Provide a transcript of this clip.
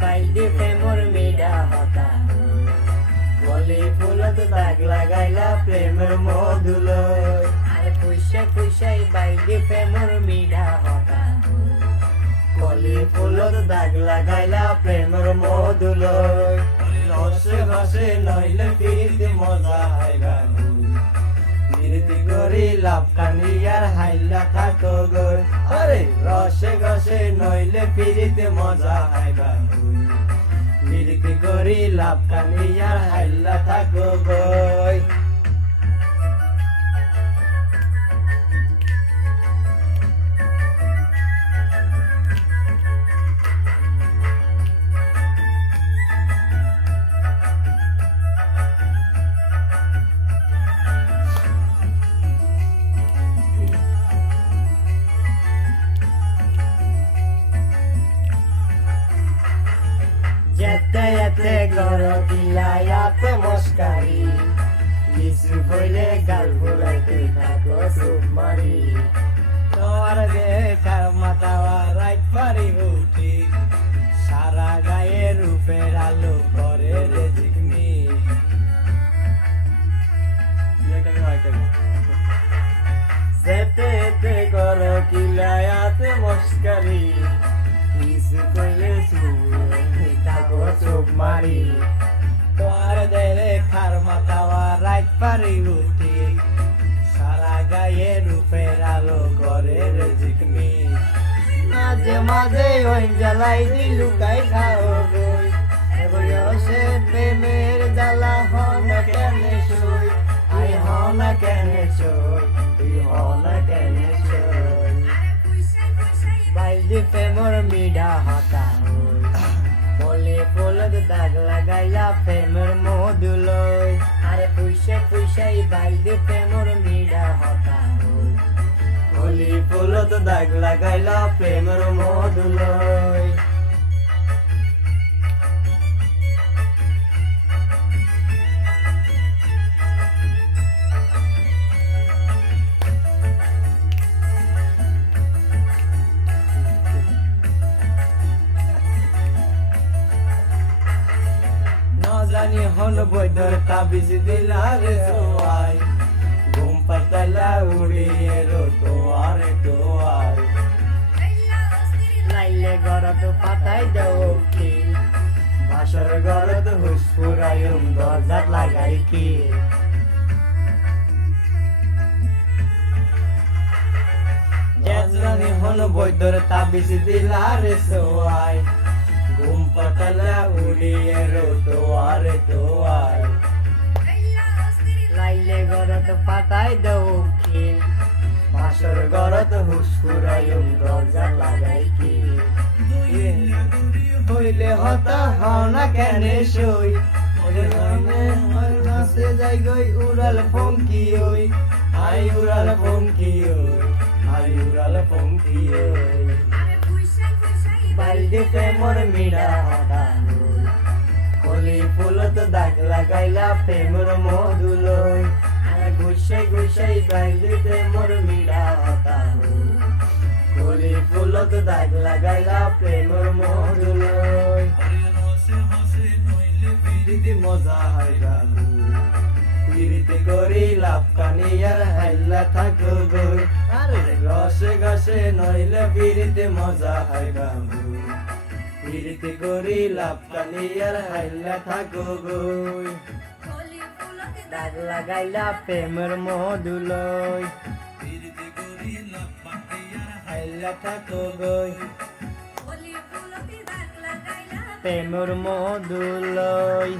বাইদি প্রেমর মিডা হতা কলি ফুলত দাগ লাগাইলা প্রেমের মধুলয় আরে পুষে পুষে বাইদি প্রেমর মিডা হতা কলি ফুলত দাগ লাগাইলা প্রেমের মধুলয় রসে রসে নইলে পিরিতি মজা হাইলা পিরিতি করি লাভ কানিয়ার হাইলা থাকো গই আরে রসে রসে নইলে পিরিতি মজা হাইবা পিরিতি করি লাভ কানিয়ার হাইলা থাকো গই Jete jete goro kilayate moskari Isu foile galpulai tako submari Toar dekhar matawa right pari huti Sara gaye ruper alo kore re jigni Jete jete goro kilayate moskari Isu foile submari তোর দেরে খার মাতাওয়া রাত পারি উঠি সারা গায়ে রূপের আলো করে রে জিকনি মাঝে মাঝে ওই জ্বালাই দি লুকাই খাও গই এবয়সে প্রেমের জ্বালা হন কেনে শুই আই হন কেনে শুই তুই হন কেনে শুই বাইদি প্রেমর মিডা হতা কলি ফুলত দাগ লাগাইলা প্রেমের মধুলয় আরে পুষে পুষে বাইদি প্রেমর মিডা হতা কলি ফুলত দাগ লাগাইলা প্রেমের মধুলয় জানি হন বৈদর তাবিজ দিলারে সোয়াই ঘুম পাতালা উড়িয়ে রো তোয়ারে তোয়াই লাইলে গরত পাতাই দেও কি বাসর গরত হুসপুরায়ুম দরজাত লাগাই কি জানি হন বৈদর তাবিজ দিলারে সোয়াই ঘুম পাতালা উড়িয়ে রো তোয়ারে তোয়াই লাইলে গরত পাতাই দেও খিল বাসর গরত হুসপুরায়ুম দরজা লাগাই কি হইলে হতা হনা কেনে সই ওরে হইনে নাচে যাই গই উড়াল ফঙ্কি ওই আই উড়াল ফঙ্কি ওই আই উড়াল ফঙ্কি ওই বাইদি প্রেমর মিডা হতা কলি ফুলত দাগ লাগাইলা প্রেমর মধুলয় আরে ঘুষে ঘুষে বাইদি প্রেমর মিডা হতা কলি ফুলত দাগ লাগাইলা প্রেমর মধুলয় রসে হসে নইলে পিরিতি মজা হাইরা পিরিতি করি লাভ কানিয়ার হাইলা থাকো গই আরে রসে ঘসে নইলে পিরিতি মজা হাইরা পিরিতি করি লাভ কানিয়ার হাইলা থাকো গই দাগ লাগাইলা প্রেমের মধুলয় পিরিতি করি লাভ কানিয়ার হাইলা থাকো গই প্রেমের মধুলয়